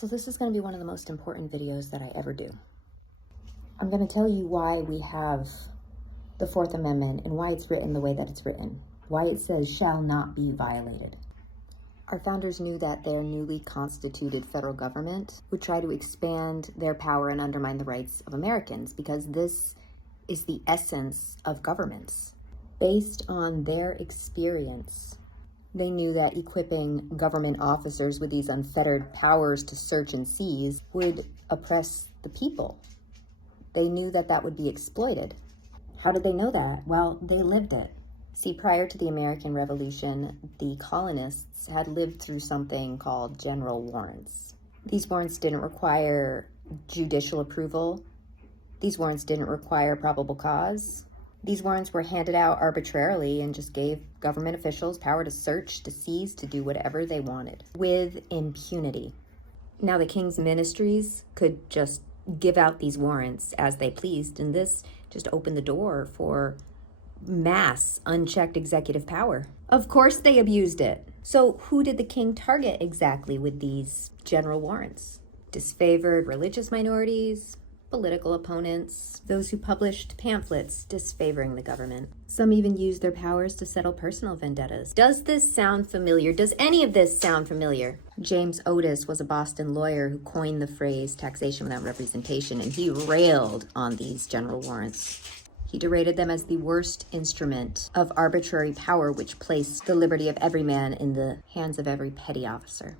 So this is going to be one of the most important videos that I ever do. I'm going to tell you why we have the Fourth Amendment and why it's written the way that it's written, why it says shall not be violated. Our founders knew that their newly constituted federal government would try to expand their power and undermine the rights of Americans, because this is the essence of governments. Based on their experience, they knew that equipping government officers with these unfettered powers to search and seize would oppress the people. They knew that that would be exploited. How did they know that? Well, they lived it. See, prior to the American Revolution, the colonists had lived through something called general warrants. These warrants didn't require judicial approval. These warrants didn't require probable cause. These warrants were handed out arbitrarily and just gave government officials power to search, to seize, to do whatever they wanted with impunity. Now, the king's ministries could just give out these warrants as they pleased, and this just opened the door for mass, unchecked executive power. Of course, they abused it. So who did the king target exactly with these general warrants? Disfavored religious minorities, political opponents, those who published pamphlets disfavoring the government. Some even used their powers to settle personal vendettas. Does this sound familiar? Does any of this sound familiar? James Otis was a Boston lawyer who coined the phrase taxation without representation, and he railed on these general warrants. He derided them as the worst instrument of arbitrary power, which placed the liberty of every man in the hands of every petty officer.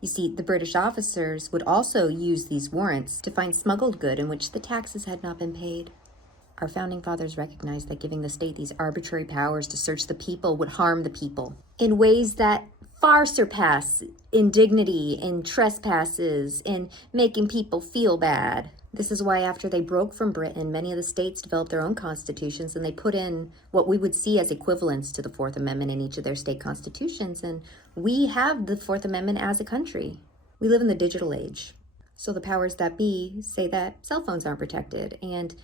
You see, the British officers would also use these warrants to find smuggled good in which the taxes had not been paid. Our founding fathers recognized that giving the state these arbitrary powers to search the people would harm the people in ways that far surpass indignity and trespasses and making people feel bad. This is why after they broke from Britain, many of the states developed their own constitutions, and they put in what we would see as equivalents to the Fourth Amendment in each of their state constitutions. And we have the Fourth Amendment as a country. We live in the digital age. So the powers that be say that cell phones aren't protected and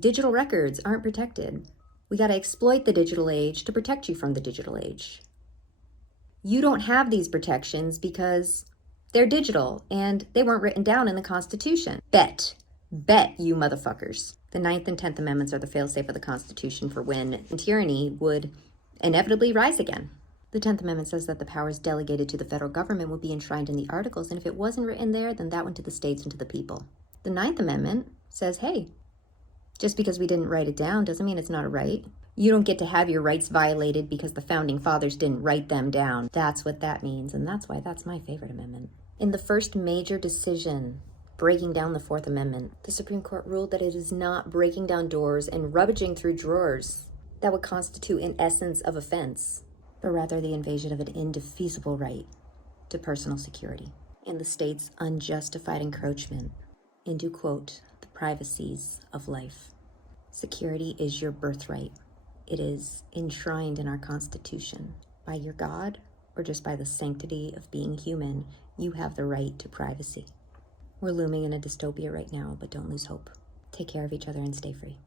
digital records aren't protected. We got to exploit the digital age to protect you from the digital age. You don't have these protections because they're digital and they weren't written down in the Constitution. Bet you motherfuckers. The 9th and 10th Amendments are the failsafe of the Constitution for when tyranny would inevitably rise again. The 10th Amendment says that the powers delegated to the federal government will be enshrined in the Articles, and if it wasn't written there, then that went to the states and to the people. The 9th Amendment says, hey, just because we didn't write it down doesn't mean it's not a right. You don't get to have your rights violated because the founding fathers didn't write them down. That's what that means, and that's why that's my favorite amendment. In the first major decision breaking down the Fourth Amendment, the Supreme Court ruled that it is not breaking down doors and rummaging through drawers that would constitute an essence of offense, but rather the invasion of an indefeasible right to personal security and the state's unjustified encroachment into, quote, the privacies of life. Security is your birthright. It is enshrined in our Constitution. By your God, or just by the sanctity of being human, you have the right to privacy. We're looming in a dystopia right now, but don't lose hope. Take care of each other and stay free.